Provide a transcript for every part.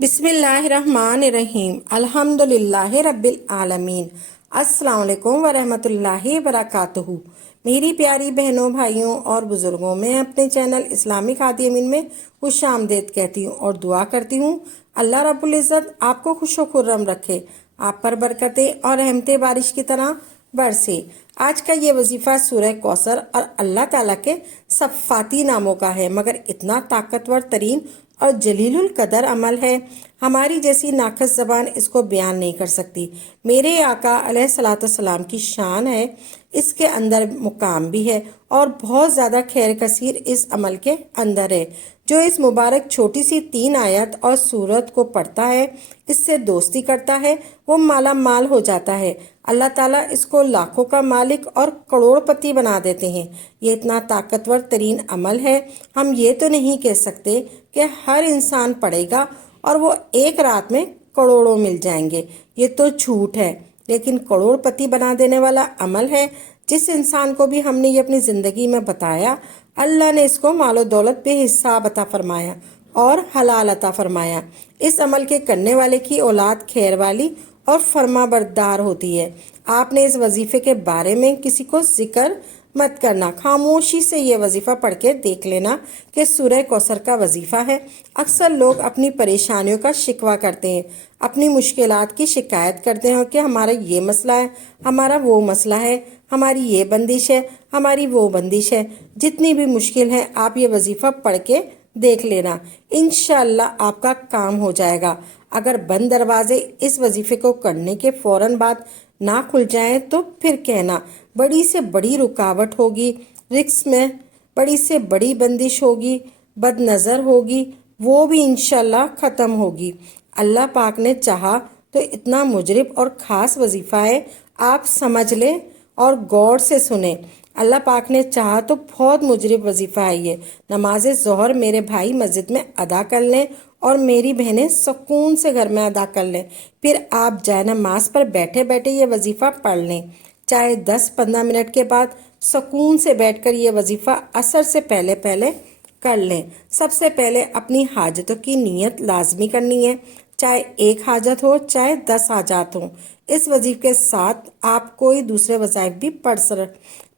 बिस्मिल्लाहिर्रहमानिर्रहीम अल्हम्दुलिल्लाहि रब्बिल आलमीन। अस्सलाम वालेकुम वरहमतुल्लाहि वबरकातुहू। मेरी प्यारी बहनों, भाइयों और बुजुर्गों, मैं अपने चैनल इस्लामिक हादी अमीन में खुश आमदेद कहती हूँ और दुआ करती हूँ अल्लाह रब्बुल इज़्ज़त आपको खुशो खुर्रम रखे, आप पर बरकतें और रहमतें बारिश की तरह बरसे। आज का ये वजीफ़ा सूरह कौसर और अल्लाह ताला के सफ़ाती नामों का है, मगर इतना ताकतवर तरीन और जलीलुल कदर अमल है, हमारी जैसी नाकस ज़बान इसको बयान नहीं कर सकती। मेरे आका अलैहिस्सलाम की शान है, इसके अंदर मुकाम भी है और बहुत ज़्यादा खैर कसीर इस अमल के अंदर है। जो इस मुबारक छोटी सी 3 आयत और सूरत को पढ़ता है, इससे दोस्ती करता है, वो माला माल हो जाता है। अल्लाह ताला इसको लाखों का मालिक और करोड़पति बना देते हैं। ये इतना ताकतवर तरीन अमल है, हम ये तो नहीं कह सकते कि हर इंसान पढ़ेगा और वो एक रात में करोड़ों मिल जाएंगे, ये तो झूठ है। लेकिन करोड़पति बना देने वाला अमल है। जिस इंसान को भी हमने ये अपनी ज़िंदगी में बताया, अल्लाह ने इसको मालो दौलत बेहिसाब अता फरमाया और हलाल अता फरमाया। इस अमल के करने वाले की औलाद खैर वाली और फर्मा बरदार होती है। आपने इस वजीफे के बारे में किसी को जिक्र मत करना, खामोशी से ये वजीफ़ा पढ़ के देख लेना कि सूरह कौसर का वजीफ़ा है। अक्सर लोग अपनी परेशानियों का शिकवा करते हैं, अपनी मुश्किलात की शिकायत करते हैं कि हमारा ये मसला है, हमारा वो मसला है, हमारी ये बंदिश है, हमारी वो बंदिश है। जितनी भी मुश्किल है, आप ये वजीफ़ा पढ़ के देख लेना, इंशाअल्लाह आपका काम हो जाएगा। अगर बंद दरवाजे इस वजीफे को करने के फौरन बाद ना खुल जाएं तो फिर कहना, बड़ी से बड़ी रुकावट होगी, रिस्क में बड़ी से बड़ी बंदिश होगी, बदनज़र होगी, वो भी इंशाअल्लाह ख़त्म होगी। अल्लाह पाक ने चाहा तो इतना मुजरिब और ख़ास वजीफ़ा है, आप समझ लें और गौर से सुने। अल्लाह पाक ने चाहा तो बहुत मुजरिब वजीफ़ा है ये। नमाज ज़ोहर मेरे भाई मस्जिद में अदा कर लें और मेरी बहनें सुकून से घर में अदा कर लें, फिर आप जाए नमाज पर बैठे बैठे ये वजीफ़ा पढ़ लें। चाहे 10-15 मिनट के बाद सुकून से बैठकर ये वजीफ़ा असर से पहले पहले कर लें। सबसे पहले अपनी हाजतों की नीयत लाजमी करनी है, चाहे एक हाजत हो चाहे 10 हाजात हों। इस वजीफ़े के साथ आप कोई दूसरे वज़ाइफ भी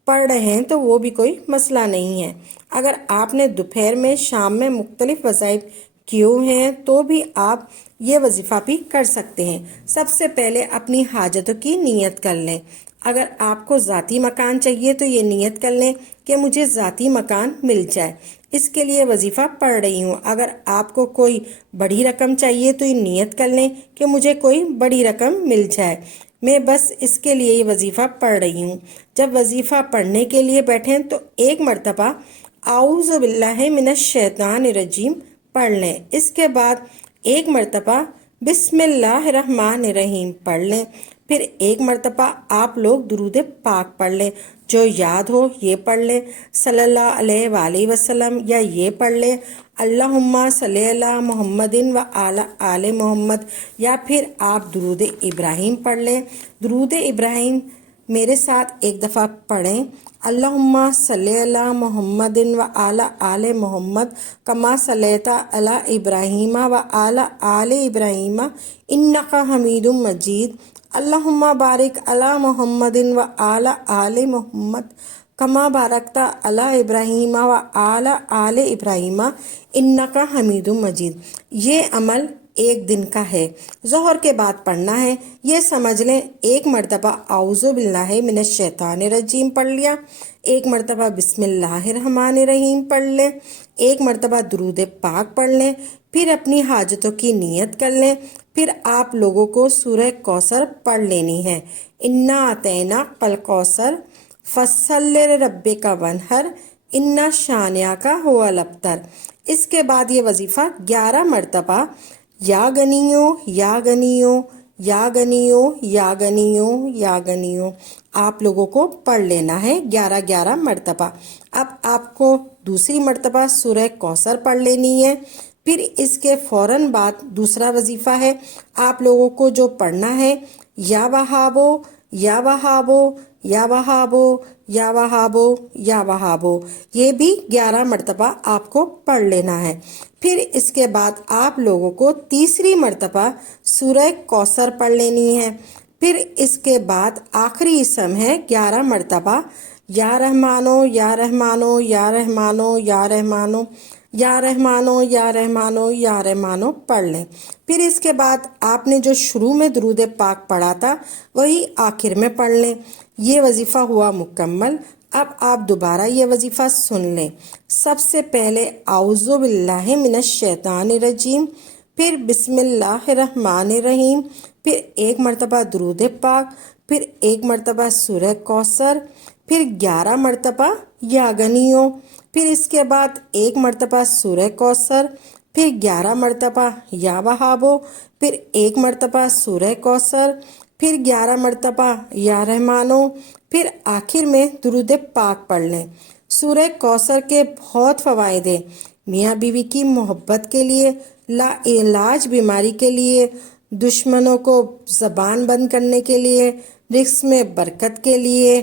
पढ़ रहे हैं तो वो भी कोई मसला नहीं है। अगर आपने दोपहर में, शाम में मुख्तलिफ वज़ाइफ क्यों हैं तो भी आप ये वजीफ़ा भी कर सकते हैं। सबसे पहले अपनी हाजतों की नीयत कर लें। अगर आपको ज़ाती मकान चाहिए तो ये नीयत कर लें कि मुझे ज़ाती मकान मिल जाए, इसके लिए वजीफ़ा पढ़ रही हूँ। अगर आपको कोई बड़ी रकम चाहिए तो ये नीयत कर लें कि मुझे कोई बड़ी रकम मिल जाए, मैं बस इसके लिए ये वजीफ़ा पढ़ रही हूँ। जब वजीफ़ा पढ़ने के लिए बैठें तो एक मरतबा आऊज़ु बिल्लाहि मिनश शैतानिर रजीम पढ़ लें। इसके बाद एक मरतबा बिस्मिल्लाहिर्रहमानिर्रहीम पढ़ लें। फिर एक मरतबा आप लोग दुरूद पाक पढ़ लें, जो याद हो ये पढ़ लें, सल्लल्लाहु अलैहि वसल्लम, या ये पढ़ लें अल्लाहुम्मा सल्ली अला मुहम्मदिन व आला आले मोहम्मद, या फिर आप दुरूद इब्राहीम पढ़ लें। दुरूद इब्राहीम मेरे साथ एक दफ़ा पढ़ें, अल्लाहुम्मा सल्ली अला मुहम्मदिन व आला आले मोहम्मद कमा सल्लैता अला इब्राहीम व आला आले इब्राहीम इन्नका हमीदुम मजीद, अल्लाहुम्मा बारिक अला मुहम्मदिन व आला आले मोहम्मद कमा बारकता अला इब्राहीम व आला आले इब्राहीम इन्नका हमीदुम मजीद। ये अमल एक दिन का है, ज़ोहर के बाद पढ़ना है। ये समझ लें, एक मरतबा आऊज़ु बिल्लाहि मिनश शैतानिर रजीम पढ़ लिया, एक मरतबा बिस्मिल्लाहिर्रहमानिर्रहीम पढ़ लें, एक मरतबा दुरूद पाक पढ़ लें, फिर अपनी हाजतों की नीयत कर लें। फिर आप लोगों को सूरह कौसर पढ़ लेनी है। इन्ना अतैना कल कौसर फसल्लि रब्बिका वनहर इन्ना शानिया का हुआ लबतर। इसके बाद ये वजीफ़ा 11 मरतबा या गनियो या गनियो या गनियो या गनियो या गनियो आप लोगों को पढ़ लेना है 11-11 मरतबा। अब आपको दूसरी मरतबा सूरह कौसर पढ़ लेनी है। फिर इसके फ़ौरन बाद दूसरा वजीफ़ा है, आप लोगों को जो पढ़ना है, या वहाबो या वहाबो या वहाबो یا وہابو یا وہابو، یہ بھی 11 مرتبہ آپ کو پڑھ لینا ہے۔ پھر اس کے بعد آپ لوگوں کو تیسری مرتبہ سورہ کوثر پڑھ لینی ہے۔ پھر اس کے بعد آخری اسم ہے 11 مرتبہ یا رحمانو یا رحمانو یا رحمانو یا رحمانو یا رحمانو یا رحمانو یا رحمانو پڑھ لیں۔ پھر اس کے بعد آپ نے جو شروع میں درود پاک پڑھا تھا وہی آخر میں پڑھ لیں۔ یہ وظیفہ ہوا مکمل۔ اب آپ دوبارہ یہ وظیفہ سن لیں۔ سب سے پہلے اعوذ باللہ من الشیطان الرجیم، پھر بسم اللہ الرحمن الرحیم، پھر 1 مرتبہ درود پاک، پھر 1 مرتبہ سورہ کوثر، پھر 11 مرتبہ یا غنیوں، پھر اس کے بعد 1 مرتبہ سورہ کوثر، پھر 11 مرتبہ یا وہابو، پھر 1 مرتبہ سورہ کوثر، پھر 11 مرتبہ یا رحمانو، پھر آخر میں درود پاک پڑھ لیں۔ سورہ کوثر کے بہت فوائد ہیں، میاں بیوی کی محبت کے لیے، لا علاج بیماری کے لیے، دشمنوں کو زبان بند کرنے کے لیے، رزق میں برکت کے لیے،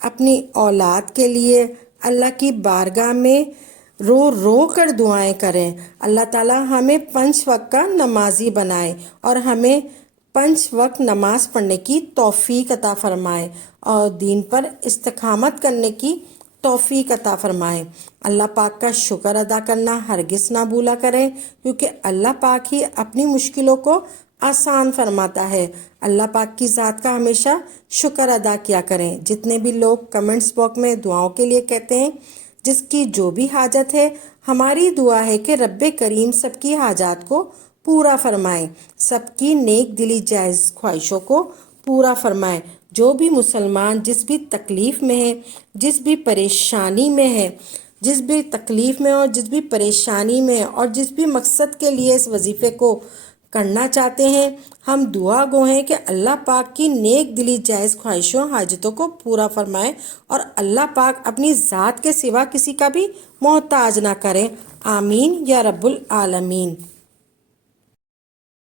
اپنی اولاد کے لیے، اللہ کی بارگاہ میں رو رو کر دعائیں کریں۔ اللہ تعالیٰ ہمیں 5 وقت کا نمازی بنائے اور ہمیں 5 وقت نماز پڑھنے کی توفیق عطا فرمائے اور دین پر استقامت کرنے کی توفیق عطا فرمائے۔ اللہ پاک کا شکر ادا کرنا ہرگز نہ بھولا کریں، کیونکہ اللہ پاک ہی اپنی مشکلوں کو آسان فرماتا ہے۔ اللہ پاک کی ذات کا ہمیشہ شکر ادا کیا کریں۔ جتنے بھی لوگ کمنٹس باکس میں دعاؤں کے لیے کہتے ہیں، جس کی جو بھی حاجت ہے، ہماری دعا ہے کہ رب کریم سب کی حاجات کو پورا فرمائے، سب کی نیک دلی جائز خواہشوں کو پورا فرمائے۔ جو بھی مسلمان جس بھی تکلیف میں ہے، جس بھی پریشانی میں ہے، جس بھی تکلیف میں اور جس بھی پریشانی میں اور جس بھی مقصد کے لیے اس وظیفے کو کرنا چاہتے ہیں، ہم دعا گو ہیں کہ اللہ پاک کی نیک دلی جائز خواہشوں حاجتوں کو پورا فرمائے اور اللہ پاک اپنی ذات کے سوا کسی کا بھی محتاج نہ کرے۔ آمین یا رب العالمین۔